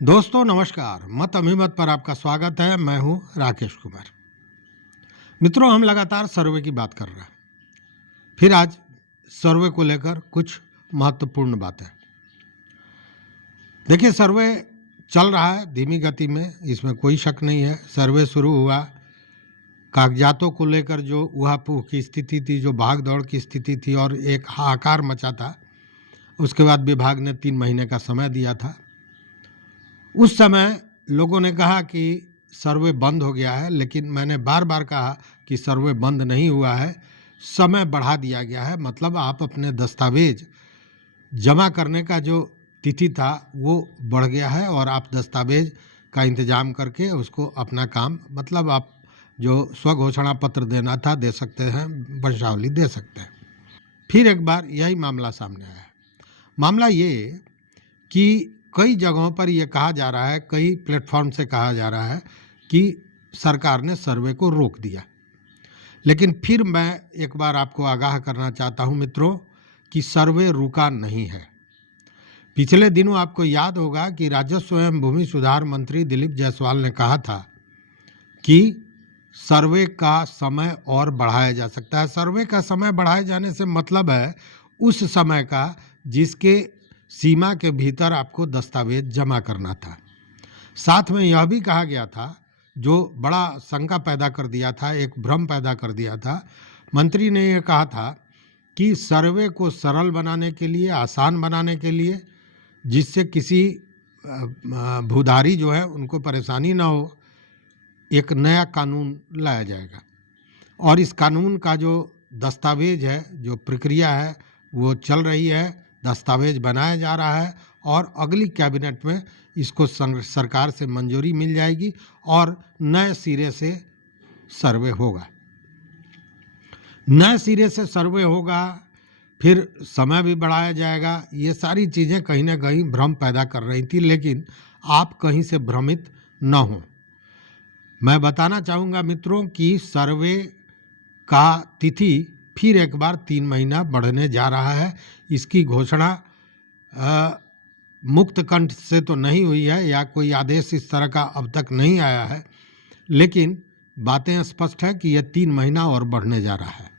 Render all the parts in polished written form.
दोस्तों नमस्कार। मत अभिमत पर आपका स्वागत है। मैं हूं राकेश कुमार। मित्रों, हम लगातार सर्वे की बात कर रहे हैं। फिर आज सर्वे को लेकर कुछ महत्वपूर्ण बातें। देखिए, सर्वे चल रहा है धीमी गति में, इसमें कोई शक नहीं है। सर्वे शुरू हुआ, कागजातों को लेकर जो उहापोह की स्थिति थी, जो भाग दौड़ की स्थिति थी और एक हाहाकार मचा था, उसके बाद विभाग ने 3 महीने का समय दिया था। उस समय लोगों ने कहा कि सर्वे बंद हो गया है, लेकिन मैंने बार बार कहा कि सर्वे बंद नहीं हुआ है, समय बढ़ा दिया गया है। मतलब आप अपने दस्तावेज जमा करने का जो तिथि था वो बढ़ गया है और आप दस्तावेज का इंतजाम करके उसको अपना काम, मतलब आप जो स्वघोषणा पत्र देना था दे सकते हैं, वंशावली दे सकते हैं। फिर एक बार यही मामला सामने आया है। मामला ये कि कई जगहों पर यह कहा जा रहा है, कई प्लेटफॉर्म से कहा जा रहा है कि सरकार ने सर्वे को रोक दिया। लेकिन फिर मैं एक बार आपको आगाह करना चाहता हूं मित्रों कि सर्वे रुका नहीं है। पिछले दिनों आपको याद होगा कि राजस्व एवं भूमि सुधार मंत्री दिलीप जायसवाल ने कहा था कि सर्वे का समय और बढ़ाया जा सकता है। सर्वे का समय बढ़ाए जाने से मतलब है उस समय का जिसके सीमा के भीतर आपको दस्तावेज जमा करना था। साथ में यह भी कहा गया था, जो बड़ा शंका पैदा कर दिया था, एक भ्रम पैदा कर दिया था। मंत्री ने यह कहा था कि सर्वे को सरल बनाने के लिए, आसान बनाने के लिए, जिससे किसी भूधारी जो है उनको परेशानी ना हो, एक नया कानून लाया जाएगा। और इस कानून का जो दस्तावेज है, जो प्रक्रिया है, वो चल रही है, दस्तावेज बनाया जा रहा है और अगली कैबिनेट में इसको सरकार से मंजूरी मिल जाएगी और नए सिरे से सर्वे होगा। नए सिरे से सर्वे होगा, फिर समय भी बढ़ाया जाएगा। ये सारी चीज़ें कहीं ना कहीं भ्रम पैदा कर रही थी, लेकिन आप कहीं से भ्रमित न हों। मैं बताना चाहूँगा मित्रों कि सर्वे का तिथि फिर एक बार 3 महीना बढ़ने जा रहा है। इसकी घोषणा मुक्त कंठ से तो नहीं हुई है या कोई आदेश इस तरह का अब तक नहीं आया है, लेकिन बातें स्पष्ट है कि यह 3 महीना और बढ़ने जा रहा है।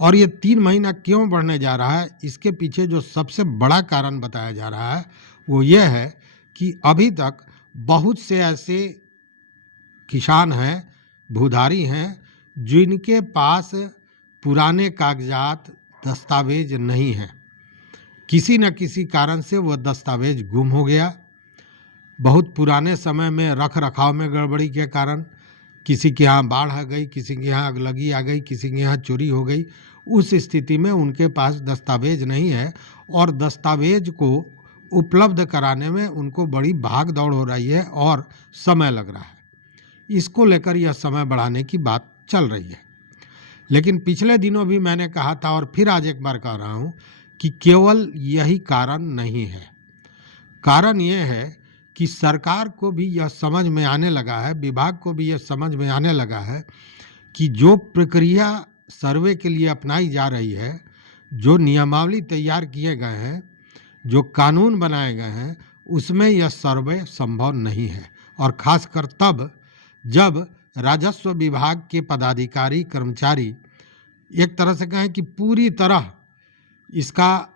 और ये 3 महीना क्यों बढ़ने जा रहा है, इसके पीछे जो सबसे बड़ा कारण बताया जा रहा है वो ये है कि अभी तक बहुत से ऐसे किसान हैं, भूधारी हैं, जिनके पास पुराने कागजात, दस्तावेज नहीं हैं। किसी न किसी कारण से वह दस्तावेज गुम हो गया। बहुत पुराने समय में रख रखाव में गड़बड़ी के कारण किसी के यहाँ बाढ़ आ गई, किसी के यहाँ अगलगी आ गई, किसी के यहाँ चोरी हो गई। उस स्थिति में उनके पास दस्तावेज नहीं है और दस्तावेज को उपलब्ध कराने में उनको बड़ी भाग दौड़ हो रही है और समय लग रहा है। इसको लेकर यह समय बढ़ाने की बात चल रही है। लेकिन पिछले दिनों भी मैंने कहा था और फिर आज एक बार कह रहा हूँ कि केवल यही कारण नहीं है। कारण यह है कि सरकार को भी यह समझ में आने लगा है, विभाग को भी यह समझ में आने लगा है कि जो प्रक्रिया सर्वे के लिए अपनाई जा रही है, जो नियमावली तैयार किए गए हैं, जो कानून बनाए गए हैं, उसमें यह सर्वे संभव नहीं है। और खासकर तब जब राजस्व विभाग के पदाधिकारी, कर्मचारी एक तरह से कहें कि पूरी तरह इसका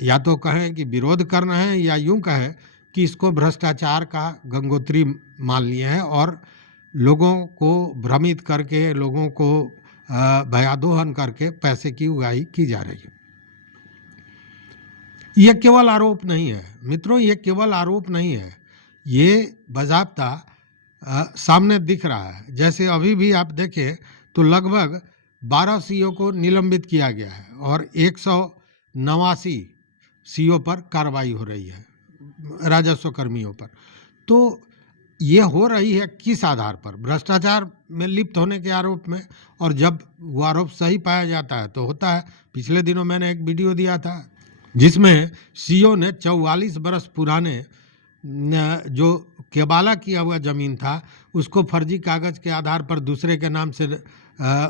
या तो कहें कि विरोध कर रहे हैं या यूं कहें कि इसको भ्रष्टाचार का गंगोत्री मान लिए हैं और लोगों को भ्रमित करके, लोगों को भयादोहन करके पैसे की उगाही की जा रही है। यह केवल आरोप नहीं है मित्रों, यह केवल आरोप नहीं है, ये बाज़ाब्ता सामने दिख रहा है। जैसे अभी भी आप देखें तो लगभग 12 सीओ को निलंबित किया गया है और 189 सीओ पर कार्रवाई हो रही है, राजस्व कर्मियों पर। तो ये हो रही है किस आधार पर? भ्रष्टाचार में लिप्त होने के आरोप में। और जब वो आरोप सही पाया जाता है तो होता है। पिछले दिनों मैंने एक वीडियो दिया था जिसमें सीओ ने 44 बरस पुराने जो केबाला किया हुआ ज़मीन था उसको फर्जी कागज़ के आधार पर दूसरे के नाम से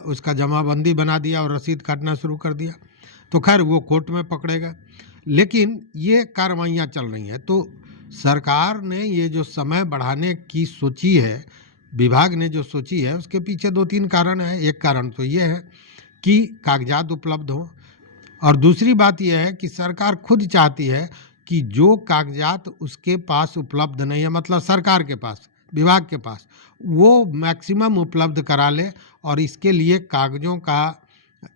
उसका जमाबंदी बना दिया और रसीद काटना शुरू कर दिया। तो खैर वो कोर्ट में पकड़े गए, लेकिन ये कार्रवाइयाँ चल रही हैं। तो सरकार ने ये जो समय बढ़ाने की सोची है, विभाग ने जो सोची है, उसके पीछे 2-3 कारण हैं। एक कारण तो ये है कि कागजात उपलब्ध हों, और दूसरी बात यह है कि सरकार खुद चाहती है कि जो कागजात उसके पास उपलब्ध नहीं है, मतलब सरकार के पास, विभाग के पास, वो मैक्सिमम उपलब्ध करा ले, और इसके लिए कागज़ों का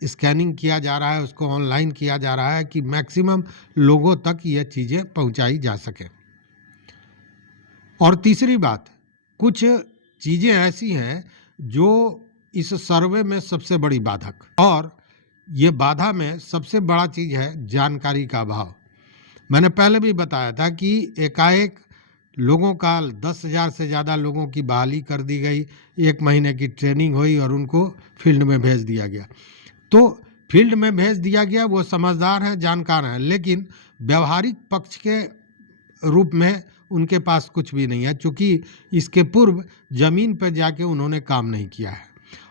स्कैनिंग किया जा रहा है, उसको ऑनलाइन किया जा रहा है कि मैक्सिमम लोगों तक ये चीज़ें पहुंचाई जा सके। और तीसरी बात, कुछ चीज़ें ऐसी हैं जो इस सर्वे में सबसे बड़ी बाधक, और ये बाधा में सबसे बड़ा चीज़ है जानकारी का अभाव। मैंने पहले भी बताया था कि एकाएक लोगों का 10,000 से ज़्यादा लोगों की बहाली कर दी गई, 1 महीने की ट्रेनिंग हुई और उनको फील्ड में भेज दिया गया। तो फील्ड में भेज दिया गया, वो समझदार हैं, जानकार हैं, लेकिन व्यवहारिक पक्ष के रूप में उनके पास कुछ भी नहीं है, क्योंकि इसके पूर्व ज़मीन पर जाके उन्होंने काम नहीं किया है।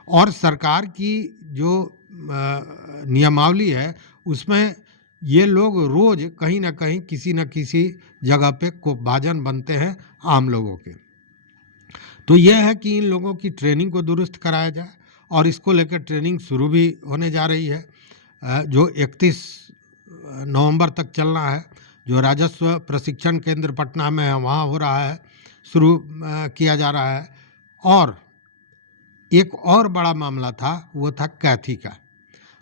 और सरकार की जो नियमावली है, उसमें ये लोग रोज़ कहीं ना कहीं किसी न किसी जगह पे कोपभाजन बनते हैं आम लोगों के। तो यह है कि इन लोगों की ट्रेनिंग को दुरुस्त कराया जाए, और इसको लेकर ट्रेनिंग शुरू भी होने जा रही है, जो 31 नवंबर तक चलना है। जो राजस्व प्रशिक्षण केंद्र पटना में है, वहाँ हो रहा है, शुरू किया जा रहा है। और एक और बड़ा मामला था, वो था कैथी का।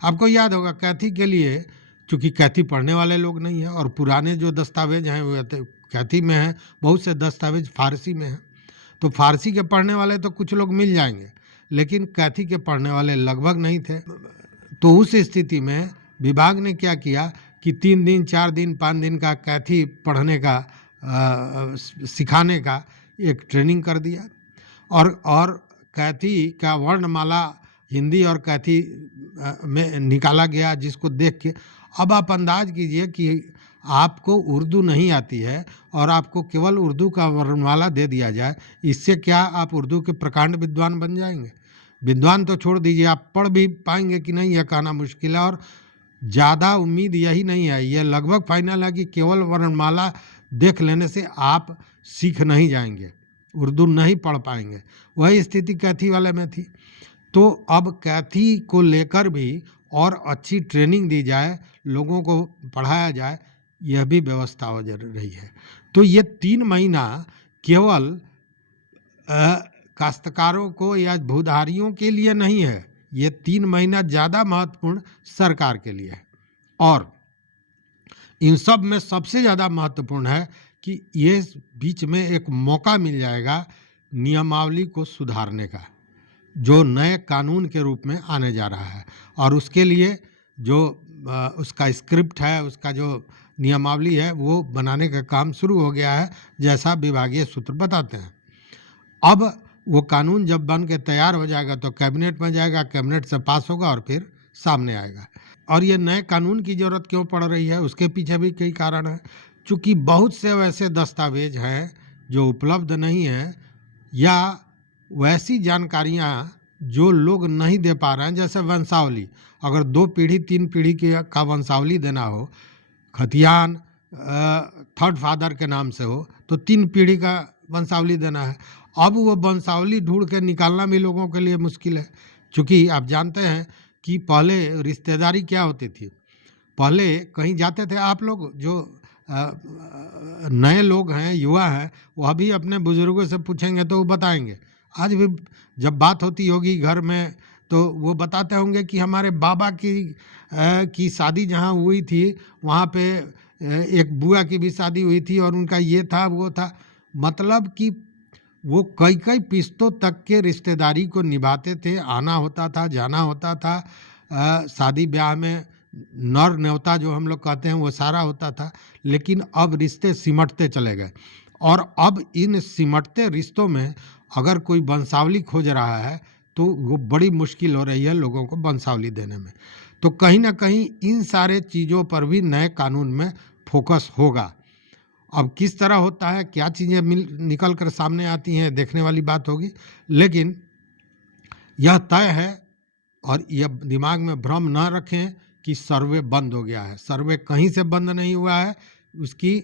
आपको याद होगा, कैथी के लिए, चूँकि कैथी पढ़ने वाले लोग नहीं हैं, और पुराने जो दस्तावेज हैं वो कैथी में हैं, बहुत से दस्तावेज फारसी में हैं। तो फारसी के पढ़ने वाले तो कुछ लोग मिल जाएंगे, लेकिन कैथी के पढ़ने वाले लगभग नहीं थे। तो उस स्थिति में विभाग ने क्या किया कि 3 दिन, 4 दिन, 5 दिन का कैथी पढ़ने का, सिखाने का एक ट्रेनिंग कर दिया। और कैथी का वर्णमाला हिंदी और कैथी में निकाला गया, जिसको देख के अब आप अंदाज कीजिए कि आपको उर्दू नहीं आती है और आपको केवल उर्दू का वर्णमाला दे दिया जाए, इससे क्या आप उर्दू के प्रकांड विद्वान बन जाएंगे? विद्वान तो छोड़ दीजिए, आप पढ़ भी पाएंगे कि नहीं, यह कहना मुश्किल है। और ज़्यादा उम्मीद यही नहीं है, यह लगभग फाइनल है कि केवल वर्णमाला देख लेने से आप सीख नहीं जाएंगे, उर्दू नहीं पढ़ पाएंगे। वही स्थिति कैथी वाले में थी। तो अब कैथी को लेकर भी और अच्छी ट्रेनिंग दी जाए, लोगों को पढ़ाया जाए, यह भी व्यवस्था हो रही है। तो ये 3 महीना केवल काश्तकारों को या भूधारियों के लिए नहीं है, ये 3 महीना ज़्यादा महत्वपूर्ण सरकार के लिए है। और इन सब में सबसे ज़्यादा महत्वपूर्ण है कि ये बीच में एक मौका मिल जाएगा नियमावली को सुधारने का, जो नए कानून के रूप में आने जा रहा है। और उसके लिए जो उसका स्क्रिप्ट है, उसका जो नियमावली है, वो बनाने का काम शुरू हो गया है, जैसा विभागीय सूत्र बताते हैं। अब वो कानून जब बन के तैयार हो जाएगा तो कैबिनेट में जाएगा, कैबिनेट से पास होगा और फिर सामने आएगा। और ये नए कानून की ज़रूरत क्यों पड़ रही है, उसके पीछे भी कई कारण हैं। चूँकि बहुत से वैसे दस्तावेज हैं जो उपलब्ध नहीं हैं, या वैसी जानकारियाँ जो लोग नहीं दे पा रहे हैं, जैसे वंशावली। अगर 2 पीढ़ी 3 पीढ़ी का वंशावली देना हो, खतियान थर्ड फादर के नाम से हो, तो 3 पीढ़ी का वंशावली देना है। अब वो वंशावली ढूंढ के निकालना भी लोगों के लिए मुश्किल है, क्योंकि आप जानते हैं कि पहले रिश्तेदारी क्या होती थी। पहले कहीं जाते थे आप लोग, जो नए लोग हैं, युवा हैं, वह भी अपने बुजुर्गों से पूछेंगे तो वो बताएंगे। आज भी जब बात होती होगी घर में, तो वो बताते होंगे कि हमारे बाबा की शादी जहाँ हुई थी, वहाँ पे एक बुआ की भी शादी हुई थी और उनका ये था वो था। मतलब कि वो कई कई पिश्तों तक के रिश्तेदारी को निभाते थे, आना होता था, जाना होता था, शादी ब्याह में नर न्योता जो हम लोग कहते हैं वो सारा होता था। लेकिन अब रिश्ते सिमटते चले गए, और अब इन सिमटते रिश्तों में अगर कोई वंशावली खोज रहा है तो वो बड़ी मुश्किल हो रही है लोगों को वंशावली देने में। तो कहीं ना कहीं इन सारे चीज़ों पर भी नए कानून में फोकस होगा। अब किस तरह होता है, क्या चीज़ें निकल कर सामने आती हैं, देखने वाली बात होगी। लेकिन यह तय है, और यह दिमाग में भ्रम न रखें कि सर्वे बंद हो गया है। सर्वे कहीं से बंद नहीं हुआ है, उसकी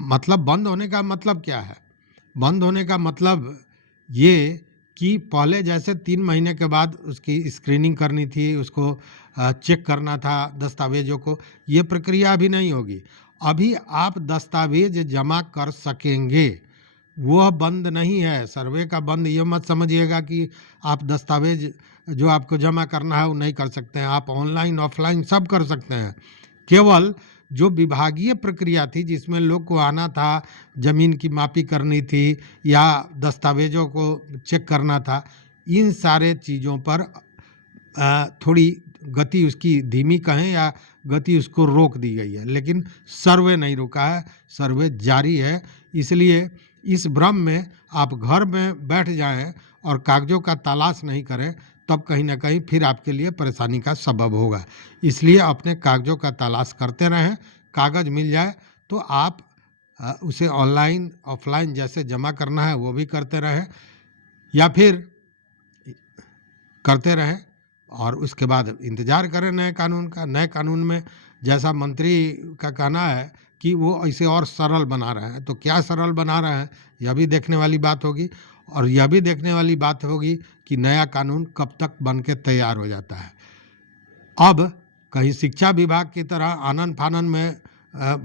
मतलब बंद होने का मतलब क्या है? बंद होने का मतलब ये कि पहले जैसे 3 महीने के बाद उसकी स्क्रीनिंग करनी थी, उसको चेक करना था दस्तावेज़ों को, ये प्रक्रिया अभी नहीं होगी। अभी आप दस्तावेज़ जमा कर सकेंगे, वह बंद नहीं है। सर्वे का बंद ये मत समझिएगा कि आप दस्तावेज़ जो आपको जमा करना है वो नहीं कर सकते हैं। आप ऑनलाइन, ऑफलाइन सब कर सकते हैं। केवल जो विभागीय प्रक्रिया थी जिसमें लोग को आना था, ज़मीन की मापी करनी थी या दस्तावेज़ों को चेक करना था, इन सारे चीज़ों पर थोड़ी गति उसकी धीमी कहें या गति उसको रोक दी गई है, लेकिन सर्वे नहीं रुका है, सर्वे जारी है। इसलिए इस भ्रम में आप घर में बैठ जाएं और कागज़ों का तलाश नहीं करें, तब कहीं न कहीं फिर आपके लिए परेशानी का सबब होगा। इसलिए अपने कागज़ों का तलाश करते रहें, कागज़ मिल जाए तो आप उसे ऑनलाइन, ऑफलाइन जैसे जमा करना है वो भी करते रहें या फिर करते रहें और उसके बाद इंतज़ार करें नए कानून का। नए कानून में जैसा मंत्री का कहना है कि वो इसे और सरल बना रहे हैं, तो क्या सरल बना रहे हैं यह भी देखने वाली बात होगी। और यह भी देखने वाली बात होगी कि नया कानून कब तक बन के तैयार हो जाता है। अब कहीं शिक्षा विभाग की तरह आनन फानन में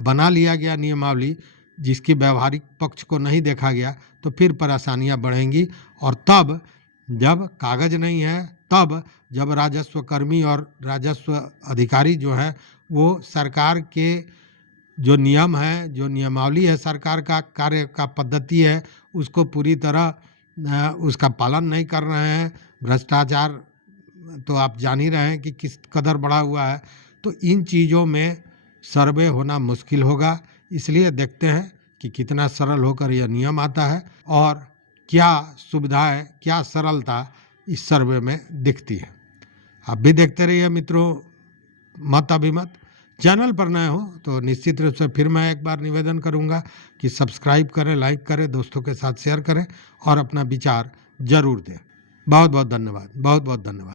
बना लिया गया नियमावली जिसकी व्यवहारिक पक्ष को नहीं देखा गया, तो फिर परेशानियां बढ़ेंगी। और तब जब कागज़ नहीं है, तब जब राजस्व कर्मी और राजस्व अधिकारी जो है वो सरकार के जो नियम है, जो नियमावली है, सरकार का कार्य का पद्धति है, उसको पूरी तरह उसका पालन नहीं कर रहे हैं। भ्रष्टाचार तो आप जान ही रहे हैं कि किस कदर बढ़ा हुआ है। तो इन चीज़ों में सर्वे होना मुश्किल होगा। इसलिए देखते हैं कि कितना सरल होकर यह नियम आता है और क्या सुविधाएं, क्या सरलता इस सर्वे में दिखती है। आप भी देखते रहिए मित्रों, मत अभिमत। चैनल पर नए हो तो निश्चित रूप से फिर मैं एक बार निवेदन करूंगा कि सब्सक्राइब करें, लाइक करें, दोस्तों के साथ शेयर करें और अपना विचार जरूर दें। बहुत बहुत धन्यवाद, बहुत बहुत धन्यवाद।